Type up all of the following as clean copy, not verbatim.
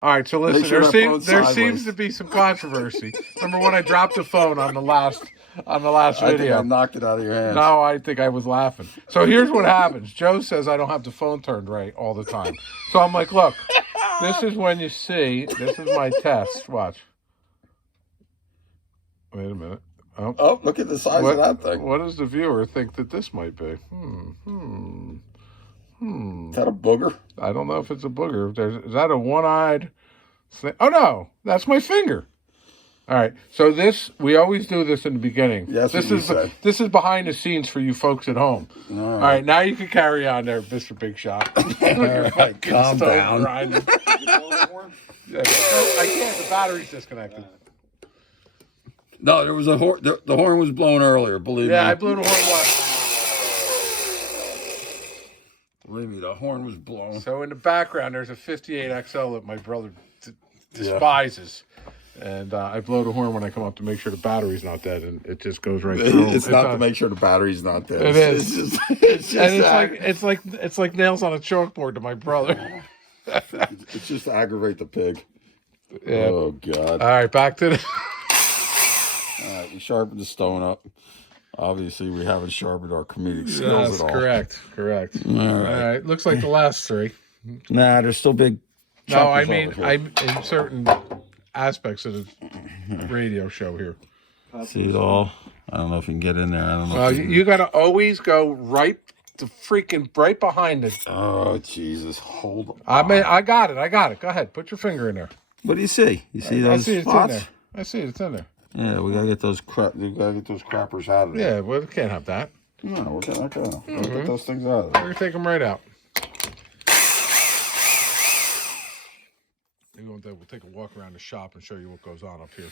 All right, so listen, sure there sideways. seems to be some controversy. Remember when I dropped the phone on the last I think video? I knocked it out of your hands. No, I think I was laughing. So here's what happens. Joe says I don't have the phone turned right all the time. So I'm like, look, this is when you see, this is my test. Watch. Wait a minute. Oh, look at the size of that thing. What does the viewer think that this might be? Is that a booger? I don't know if it's a booger. Is that a one-eyed snake? Oh, no. That's my finger. All right. So we always do this in the beginning. Yes, this is behind the scenes for you folks at home. All right. Now you can carry on there, Mr. Big Shot. All right, calm down. Yeah, I can't. The battery's disconnected. No, there was a horn. The horn was blown earlier. Believe me. Yeah, I blew the horn once. Believe me, the horn was blown. So in the background, there's a 58 XL that my brother despises. And I blow the horn when I come up to make sure the battery's not dead, and it just goes right through. It's not to make sure the battery's not dead. It is. It's like nails on a chalkboard to my brother. It's just to aggravate the pig. Yeah. Oh God. All right, back to the. All right, we sharpened the stone up. Obviously, we haven't sharpened our comedic skills at all. Correct. All right. Looks like the last three. Nah, there's still big. No, I mean, I'm in certain aspects of the radio show here. See it all? I don't know if you can get in there. I don't know. Well, you got to always go right behind it. Oh, Jesus. Hold on. I got it. Go ahead. Put your finger in there. What do you see? You see those spots? I see it's in there. Yeah, we gotta get those crappers out of there. Yeah, well, we can't have that. No, we're gonna get those things out of there. We're gonna take them right out. We'll take a walk around the shop and show you what goes on up here.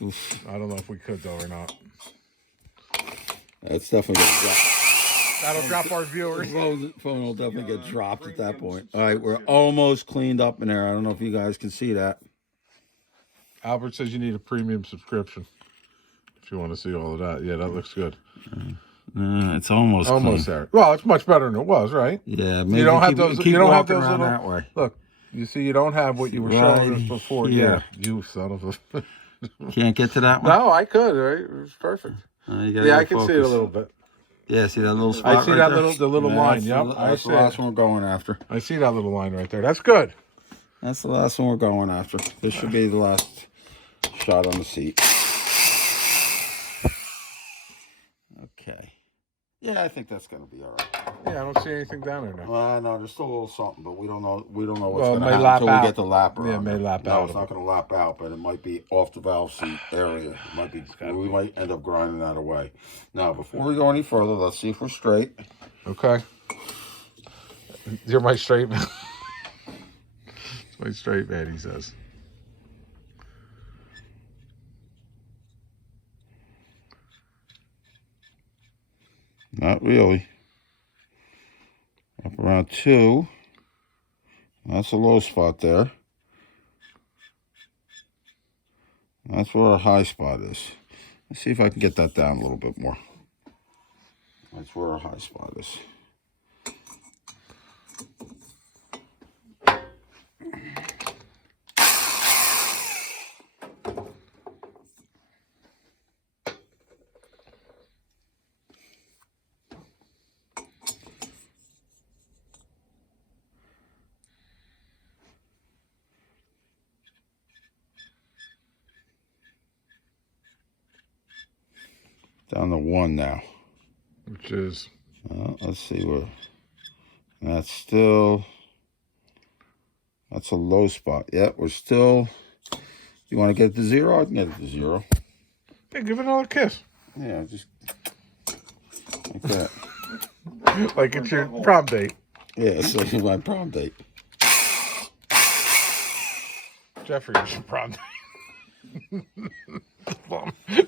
Oof. I don't know if we could though or not. That's definitely gonna drop. That'll drop our viewers. The phone will definitely get dropped at that point. All right, we're almost cleaned up in there. I don't know if you guys can see that. Albert says you need a premium subscription if you want to see all of that. Yeah, that looks good. It's almost clean. There. Well, it's much better than it was, right? Yeah, maybe you don't have those. You don't have those little. That way. Look, you see, you don't have what you were showing us before. Yeah, you son of a. Can't get to that one. No, I could. Right, it was perfect. I can see it a little bit. Yeah, see that little spot. I see right that there? little line. Yep, that's the last one we're going after. I see that little line right there. That's good. That's the last one we're going after. This should be the last shot on the seat. Okay. Yeah, I think that's gonna be all right. Yeah, I don't see anything down there now. No, there's still a little something, but we don't know what's gonna happen until we get the lapper. Yeah, it may lap out. No, it's not gonna lap out, but it might be off the valve seat area. It might be. We might end up grinding that away. Now, before we go any further, let's see if we're straight. Okay. You're my straight man. It's my straight man, he says. Not really. Up around 2. That's a low spot there. That's where our high spot is. Let's see if I can get that down a little bit more. That's where our high spot is. Down to 1 now. Which is? Let's see where. That's a low spot. Yeah, we're still. You want to get it to 0? I can get it to 0. Yeah, give it another kiss. Yeah, just like that. Like it's your prom date. Yeah, it's like my prom date. Jeffrey, it's your prom date.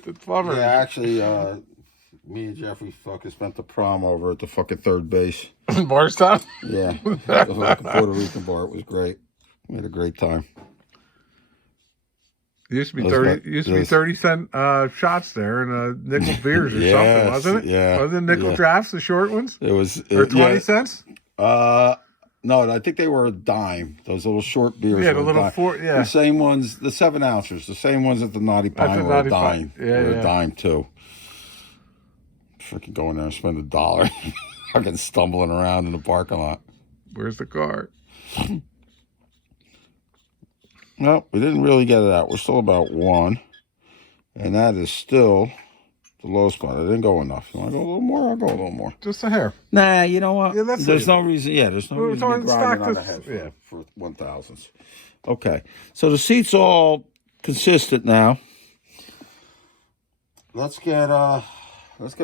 The plumber. Yeah, actually, me and Jeffrey fucking spent the prom over at the fucking third base. Morristown? Yeah, the fucking Puerto Rican bar. It was great. We had a great time. It used to be 30-cent shots there and nickel beers or something, wasn't it? Yeah. Wasn't it nickel drafts, the short ones? It was. Or 20 cents? No, I think they were a dime. Those little short beers. Yeah, were the a little dime. four. Yeah, The same ones, the 7 ounces, the same ones at the Naughty At Pine the were a Naughty dime. Pine. Yeah, They're yeah. a dime too. Freaking going there and spend $1. Fucking stumbling around in the parking lot. Where's the car? No, we didn't really get it out. We're still about 1. And that is still the low spot. I didn't go enough. You want to go a little more? I'll go a little more. Just a hair. Nah, you know what? Yeah, let's there's leave no reason. Yeah, there's no We're reason to be talking stock grinding on the to- head yeah. for 1,000s. Okay, so the seat's all consistent now. Let's get a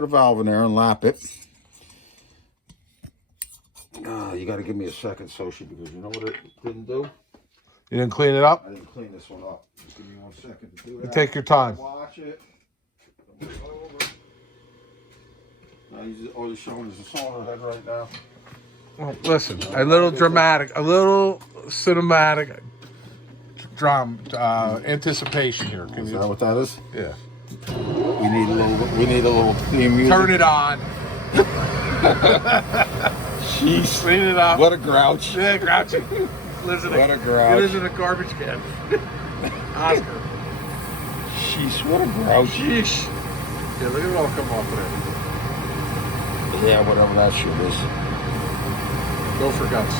valve in there and lap it. You got to give me a second, Soshi, because you know what it didn't do? You didn't clean it up? I didn't clean this one up. Just give me 1 second to do You that. take your time. Watch it. Move it over. Now you're showing us the cylinder head right now. Well, listen, a little dramatic, a little cinematic drama, anticipation here. Can Is you? that what that is? Yeah. We need a little theme music. Turn it on. Jeez. Clean it up. What a grouch. Yeah, grouchy. Lives in What a grouch. He lives in a garbage can. Oscar. Jeez, what a grouch. Sheesh. Yeah, look at it all come off of there. Yeah, whatever that shit is. Go for guts.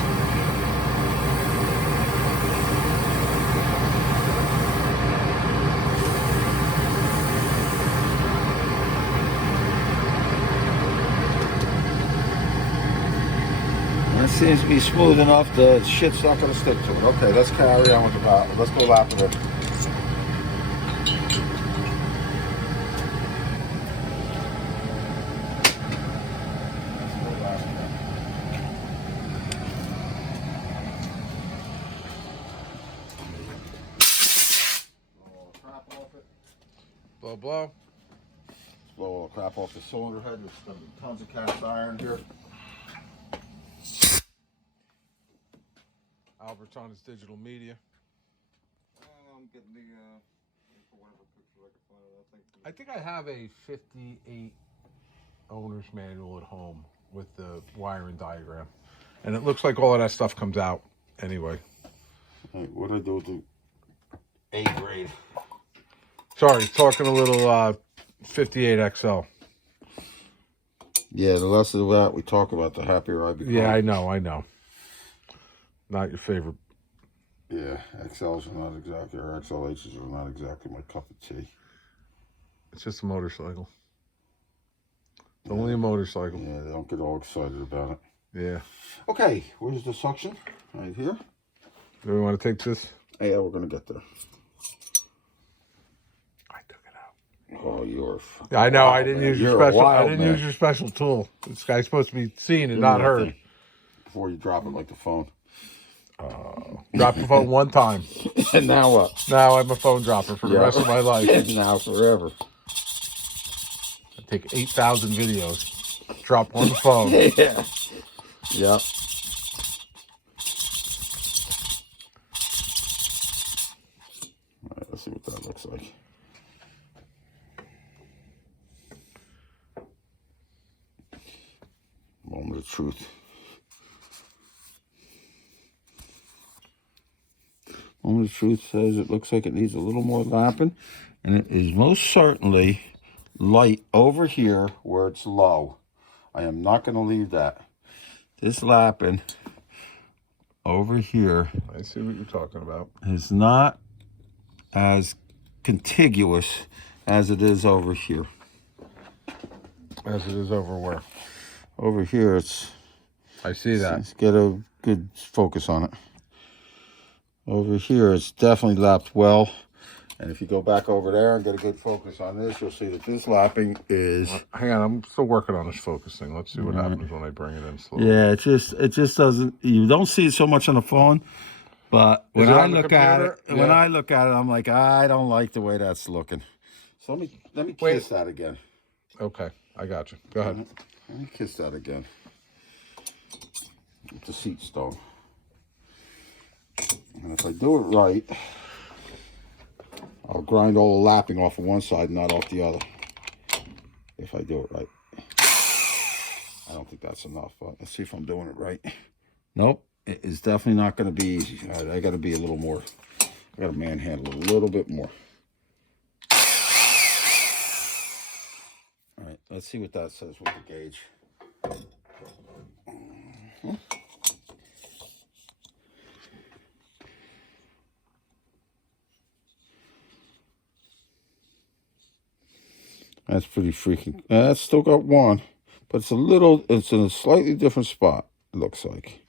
That seems to be smooth enough. The shit's not going to stick to it. Okay, let's carry on with the valve. Let's go lap it. Blow, blow. Blow all the crap off the cylinder head. There's gonna be tons of cast iron here. Albert's on his digital media. I'm getting the for whatever picture I can find. I think I have a 58 owner's manual at home with the wiring diagram. And it looks like all of that stuff comes out anyway. Hey, what do I do with the A grade? Sorry, talking a little 58 XL. Yeah, the less of that we talk about, the happier I become. Yeah, I know. Not your favorite. Yeah, XLs are not exactly, or XLHs are not exactly my cup of tea. It's just a motorcycle. It's only a motorcycle. Yeah, they don't get all excited about it. Yeah. Okay, where's the suction? Right here. Do we want to take this? Yeah, we're gonna get there. I took it out. Oh, you're. Yeah, I know. I wild, didn't man. use your You're a special. I wild didn't man. use your special tool. This guy's supposed to be seen and Give me not that heard. thing before you drop it like the phone. Drop the phone one time. And now what? Now I'm a phone dropper for the Yeah. rest of my life. Now forever. I take 8,000 videos. Drop one phone. Yeah. Yep. All right, let's see what that looks like. Moment of truth. Moment of truth says it looks like it needs a little more lapping, and it is most certainly light over here where it's low. I am not going to leave that. This lapping over here I see what you're talking about. is not as contiguous as it is over here. As it is over where? Over here, it's I see that. let's get a good focus on it. Over here, it's definitely lapped well. And if you go back over there and get a good focus on this, you'll see that this lapping is... Hang on, I'm still working on this focusing. Let's see what happens when I bring it in slowly. Yeah, it just doesn't... You don't see it so much on the phone, but when it I on the look at it, computer? when Yeah. I look at it, I'm like, I don't like the way that's looking. So let me Wait. kiss that again. Okay, I got you. Go ahead. Let me kiss that again. With the seat stone. And if I do it right, I'll grind all the lapping off of one side, not off the other. If I do it right. I don't think that's enough, but let's see if I'm doing it right. Nope, it is definitely not going to be easy. All right, I got to be a little more, I got to manhandle it a little bit more. All right, let's see what that says with the gauge. That's pretty freaking, that's still got one, but it's a little, it's in a slightly different spot, it looks like.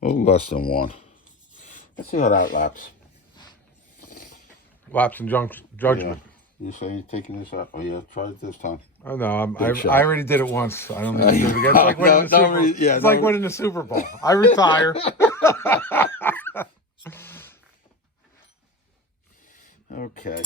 A little less than one. Let's see how that laps. Lapse in judgment. You say you're taking this out? Oh yeah, try it this time. Oh no, Big shot. I already did it once. I don't need to do it again. It's like winning the Super Bowl. It's like winning the Super Bowl. I retire. Okay.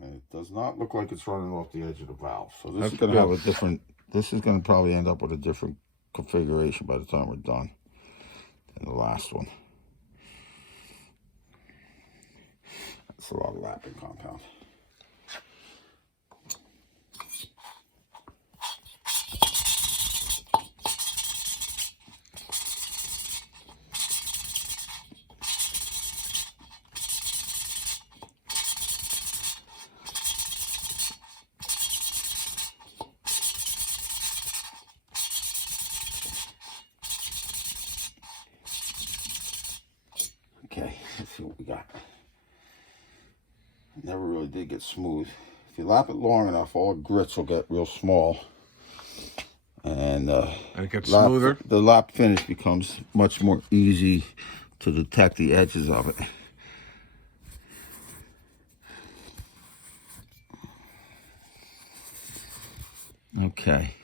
And it does not look like it's running off the edge of the valve. So this is going to have a different, this is going to probably end up with a different configuration by the time we're done than the last one. That's a lot of lapping compound. Okay, let's see what we got. It never really did get smooth. If you lap it long enough, all the grits will get real small. And it gets smoother. The lap finish becomes much more easy to detect the edges of it. Okay.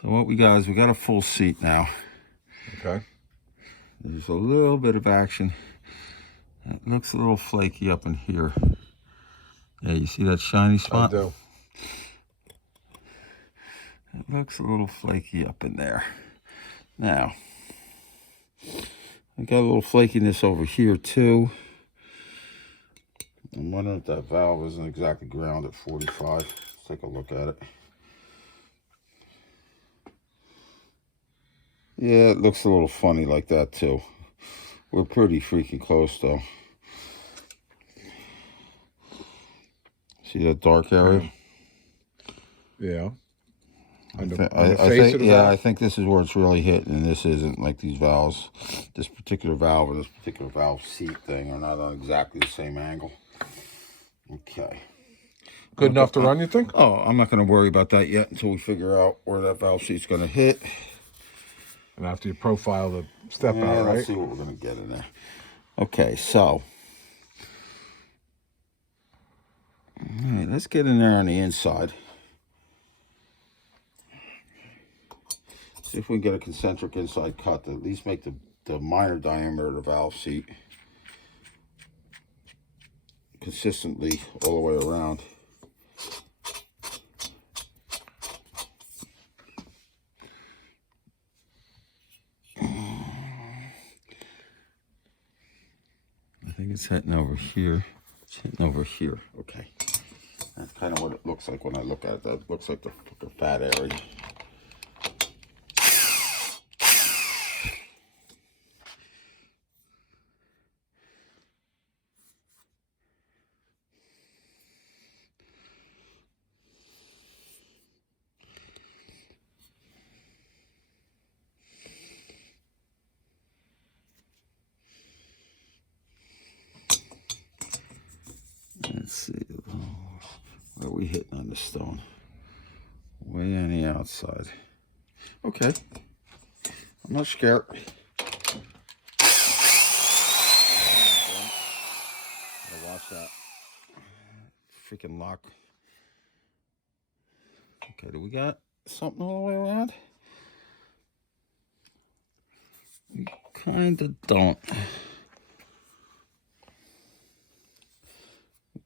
So what we got is we got a full seat now. Okay. There's a little bit of action. It looks a little flaky up in here. Yeah, you see that shiny spot? I do. It looks a little flaky up in there. Now, I got a little flakiness over here too. I'm wondering if that valve isn't exactly ground at 45. Let's take a look at it. Yeah, it looks a little funny like that too. We're pretty freaking close though. See that dark area? Yeah. I think this is where it's really hitting, and this isn't. Like these valves, this particular valve or this particular valve seat thing are not on exactly the same angle. Okay. Good enough to run, you think? Oh, I'm not going to worry about that yet until we figure out where that valve seat's going to hit. And after you profile the step out, right? Let's see what we're going to get in there. Okay, so. All right, let's get in there on the inside. See if we can get a concentric inside cut to at least make the minor diameter of the valve seat consistently all the way around. I think it's hitting over here. It's hitting over here. Okay. That's kind of what it looks like when I look at it. That looks like the fat area. Let's see. Where are we hitting on the stone? Way on the outside. Okay. I'm not scared. Gotta watch that freaking lock. Okay, do we got something all the way around? We kind of don't.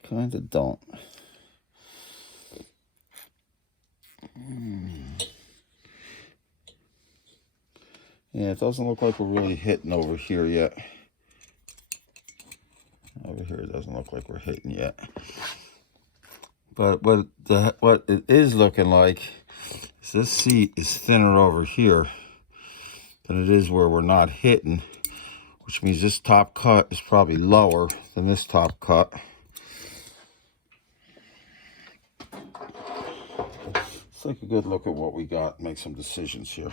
Kind of don't. Yeah, it doesn't look like we're really hitting over here yet. Over here, it doesn't look like we're hitting yet. But what it is looking like is this seat is thinner over here than it is where we're not hitting, which means this top cut is probably lower than this top cut. Let's take a good look at what we got and make some decisions here.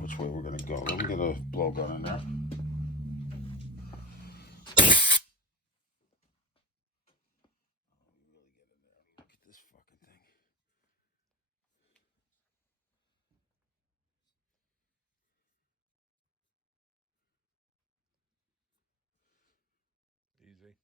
Which way we're gonna go. Let me get a blowgun in there. Look at this fucking thing. Easy.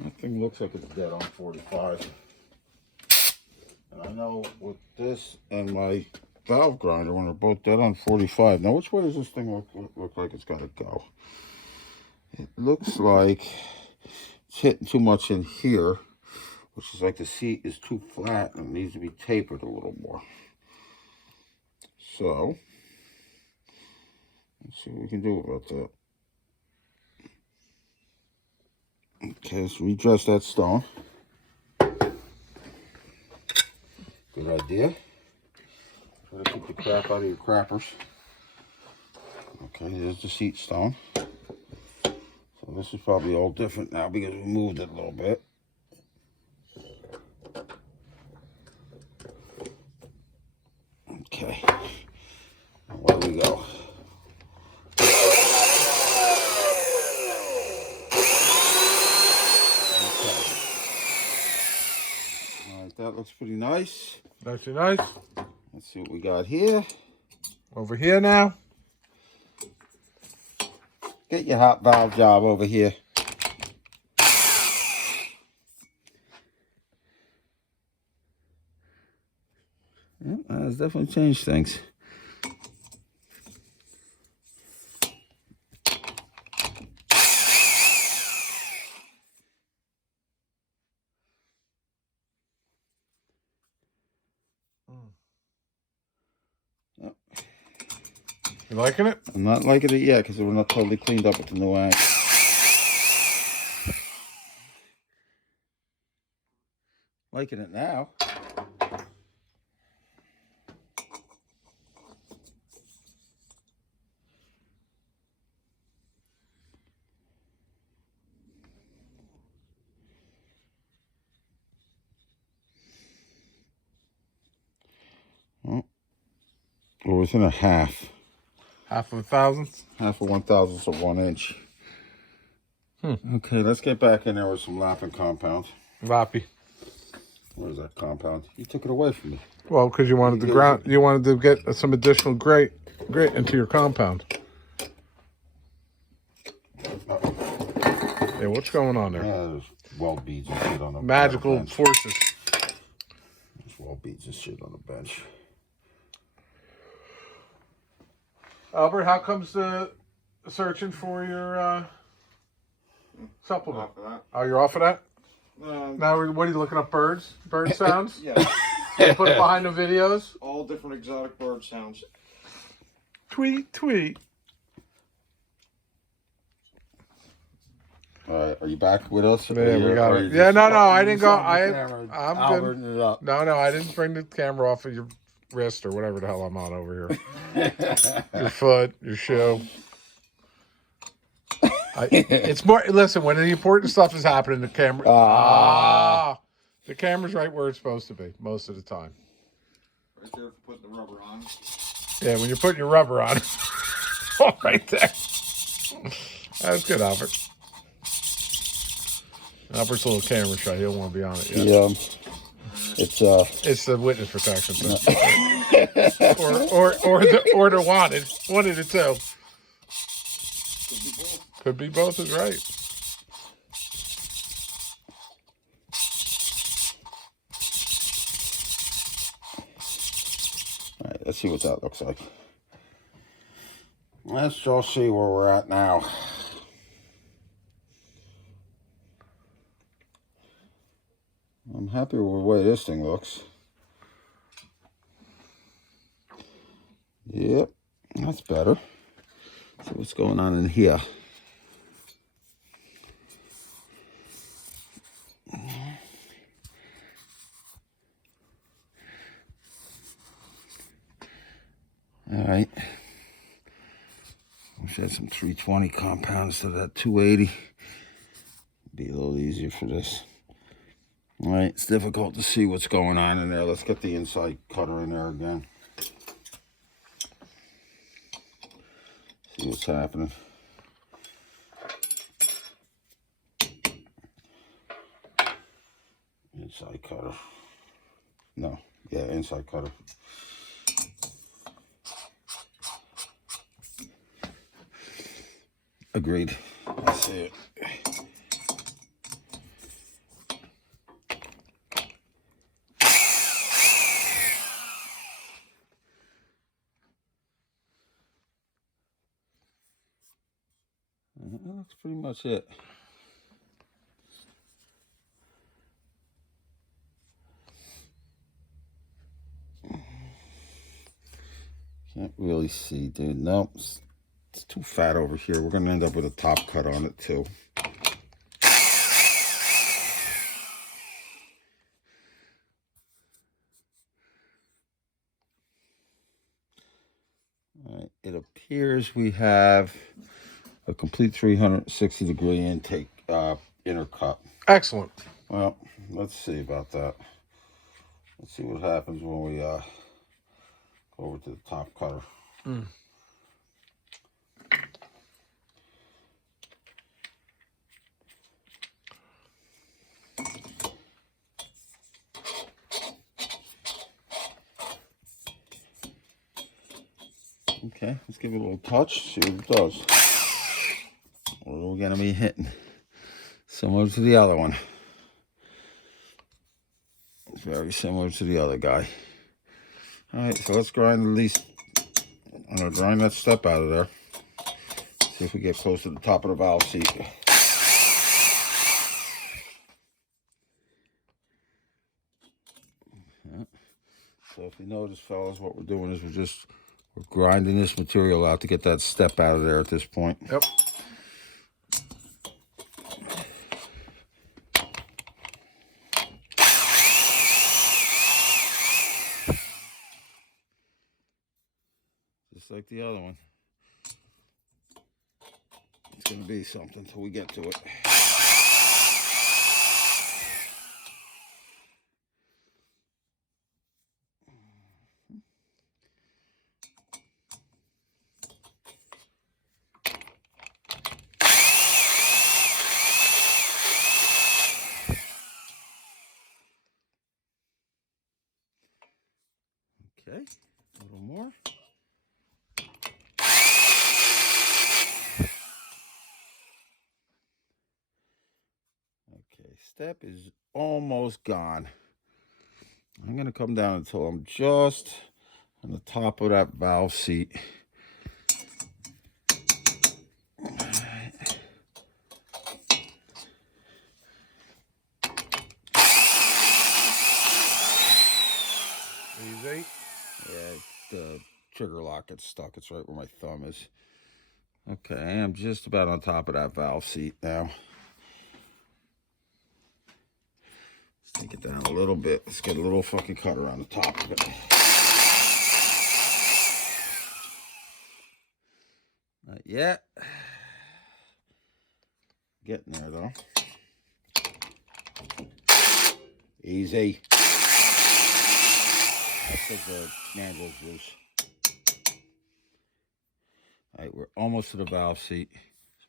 That thing looks like it's dead on 45. And I know with this and my valve grinder, when they're both dead on 45. Now, which way does this thing look like it's got to go? It looks like it's hitting too much in here, which is like the seat is too flat and it needs to be tapered a little more. So, let's see what we can do about that. Okay, let's redress that stone. Good idea. Try to keep the crap out of your crappers. Okay, there's the seat stone. So this is probably all different now because we moved it a little bit. Okay. Now where do we go? That looks pretty nice. Nice and nice. Let's see what we got here. Over here now. Get your hot valve job over here. Yeah, that's definitely changed things. You liking it? I'm not liking it yet because we're not totally cleaned up with the new angle. Liking it now. Well, we're within a half. Half of a thousandth. Half of 1,000th of 1 inch. Okay, let's get back in there with some lapping compound. Vappy. What is that compound? You took it away from me. Well, because you wanted you wanted to get some additional grit into your compound. Yeah, what's going on there? Yeah, there's weld beads and shit on the Magical bench. forces. There's weld beads and shit on the bench. Albert, how comes the searching for your supplement? Off of that. Oh, you're off of that? Now, what are you looking up? Birds? Bird sounds? Yeah, You put it behind the videos? all different exotic bird sounds. Tweet, tweet. All right, are you back with us? Yeah, we got Or it. you Yeah, just- no, oh, I you didn't just go. on the camera, I'm Alberting good. it up. No, I didn't bring the camera off of your wrist or whatever the hell I'm on over here. Your foot, your shoe. It's more. Listen, when the important stuff is happening, the camera. The camera's right where it's supposed to be most of the time. Right there for putting the rubber on. Yeah, when you're putting your rubber on. Oh, right there. That's good, Albert. Albert's a little camera shy. He don't want to be on it yet. Yeah, It's the witness protection thing. or the wanted. One of the two. Could be both. Could be both is right. all right, let's see what that looks like. Let's just see where we're at now. I'm happy with the way this thing looks. Yep, that's better. See what's going on in here. All right. Wish I had some 320 compounds to that 280. Be a little easier for this. All right, it's difficult to see what's going on in there. Let's get the inside cutter in there again. See what's happening. Inside cutter. No, yeah, inside cutter. Agreed. I see it. That's pretty much it. Can't really see, dude. No, it's too fat over here. We're going to end up with a top cut on it, too. All right, it appears we have a complete 360-degree intake inner cut. Excellent. Well, let's see about that. Let's see what happens when we go over to the top cutter. Okay, let's give it a little touch, see what it does. What are we going to be hitting? Similar to the other one. It's very similar to the other guy. All right, so let's grind at least. I'm going to grind that step out of there. See if we get close to the top of the valve seat. Yeah. So if you notice, fellas, what we're doing is we're grinding this material out to get that step out of there at this point. Yep. Just like the other one. It's going to be something until we get to it. Okay, a little more. Okay, step is almost gone. I'm going to come down until I'm just on the top of that valve seat. Easy. Yeah, the trigger lock gets stuck. It's right where my thumb is. Okay, I'm just about on top of that valve seat now. Let's take it down a little bit. Let's get a little fucking cutter on the top of it. Not yet. Getting there though. Easy. That's like the mandrel's loose. All right, we're almost to the valve seat. As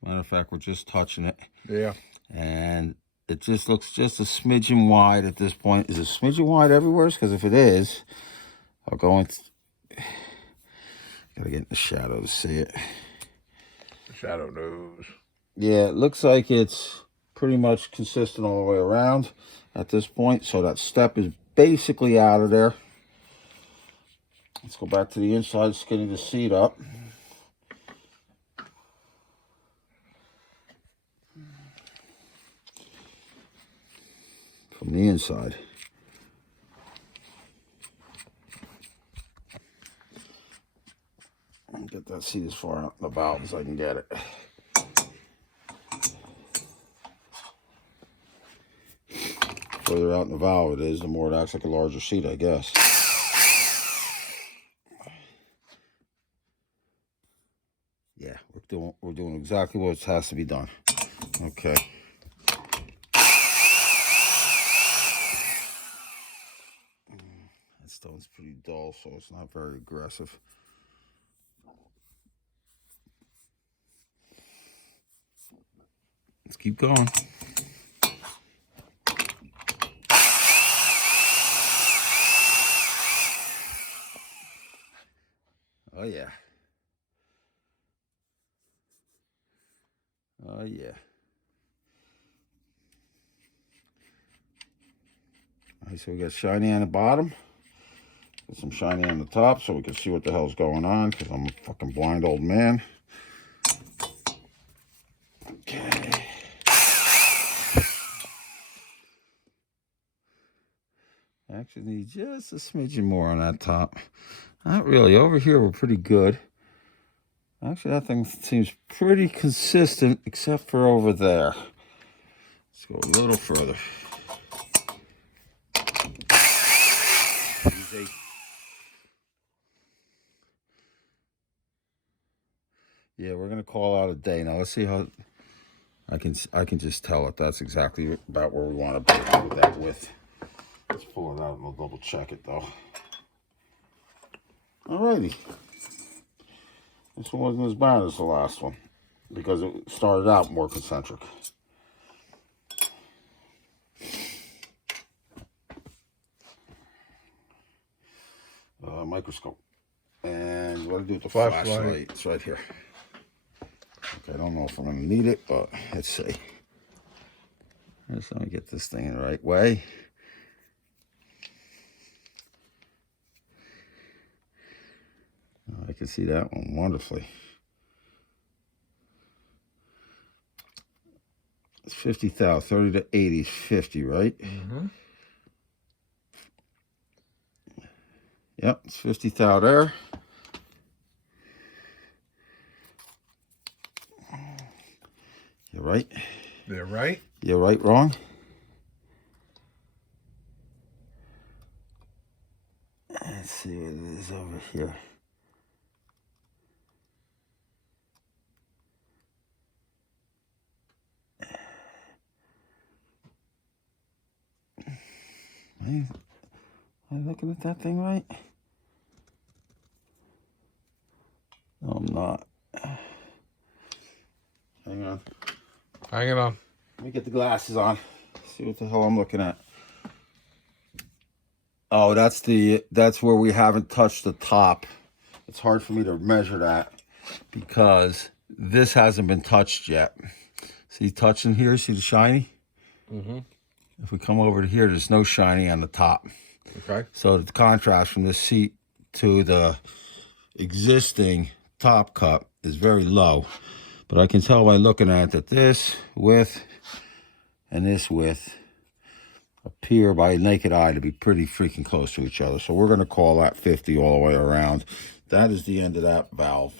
a matter of fact, we're just touching it. Yeah. And it just looks just a smidgen wide at this point. Is it smidgen wide everywhere? Because if it is, I'll go into... Gotta get in the shadow to see it. The shadow knows. Yeah, it looks like it's pretty much consistent all the way around at this point. So that step is basically out of there. Let's go back to the inside, skinning the seat up. from the inside. Get that seat as far out the valve as I can get it. Further out in the valve it is, the more it acts like a larger seat, I guess. Yeah, we're doing exactly what has to be done. Okay. That stone's pretty dull, so it's not very aggressive. Let's keep going. Oh yeah. Oh yeah. All right, so we got shiny on the bottom. Get some shiny on the top so we can see what the hell's going on, because I'm a fucking blind old man. Okay. Actually need just a smidgen more on that top. Not really. Over here we're pretty good. Actually, that thing seems pretty consistent, except for over there. Let's go a little further. Easy. Yeah, we're gonna call out a day now. Let's see how I can just tell it. That's exactly about where we want to be with that width. Let's pull it out and we'll double check it though. Alrighty. This one wasn't as bad as the last one because it started out more concentric. Microscope. And what do I do with the flashlight? It's right here. Okay, I don't know if I'm going to need it, but let's see. Just let me get this thing in the right way. I can see that one wonderfully. It's 50 thou. 30 to 80 is 50, right? Mm-hmm. Yep, it's 50 thou there. You're right. They're right. You're right, wrong. Let's see what it is over here. Am I looking at that thing right? No, I'm not. Hang on. Hang it on. Let me get the glasses on. See what the hell I'm looking at. Oh, that's where we haven't touched the top. It's hard for me to measure that because this hasn't been touched yet. See touching here, see the shiny? Mm-hmm. If we come over to here, there's no shiny on the top. Okay. So the contrast from this seat to the existing top cup is very low. But I can tell by looking at it that this width and this width appear by naked eye to be pretty freaking close to each other. So we're going to call that 50 all the way around. That is the end of that valve.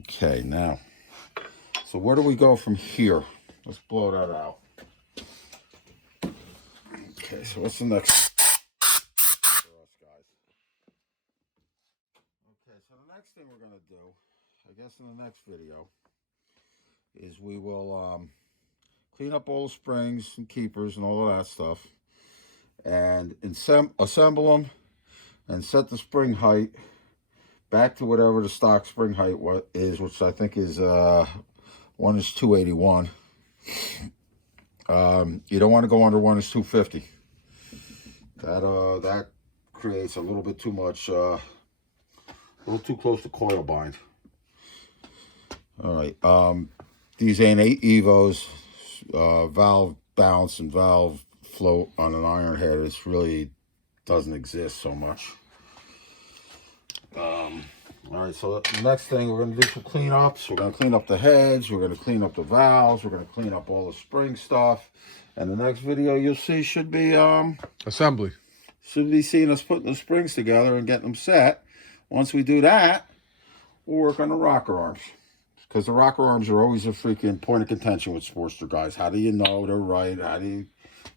Okay, now, so where do we go from here? Let's blow that out. Okay, so what's the next for us guys? Okay, so the next thing we're going to do, I guess in the next video, is we will clean up all the springs and keepers and all of that stuff and assemble them and set the spring height back to whatever the stock spring height is, which I think is one is 281. You don't want to go under one is 250. That creates a little bit too much, a little too close to coil bind. All right, these ain't 8 Evos, valve bounce and valve float on an iron head. It really doesn't exist so much. All right, so the next thing we're going to do some cleanups. We're going to clean up the heads. We're going to clean up the valves. We're going to clean up all the spring stuff. And the next video you'll see should be Assembly. seeing us putting the springs together and getting them set. Once we do that, we'll work on the rocker arms. Because the rocker arms are always a freaking point of contention with Sportster guys. How do you know they're right? And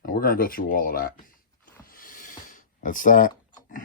we're going to go through all of that. That's that.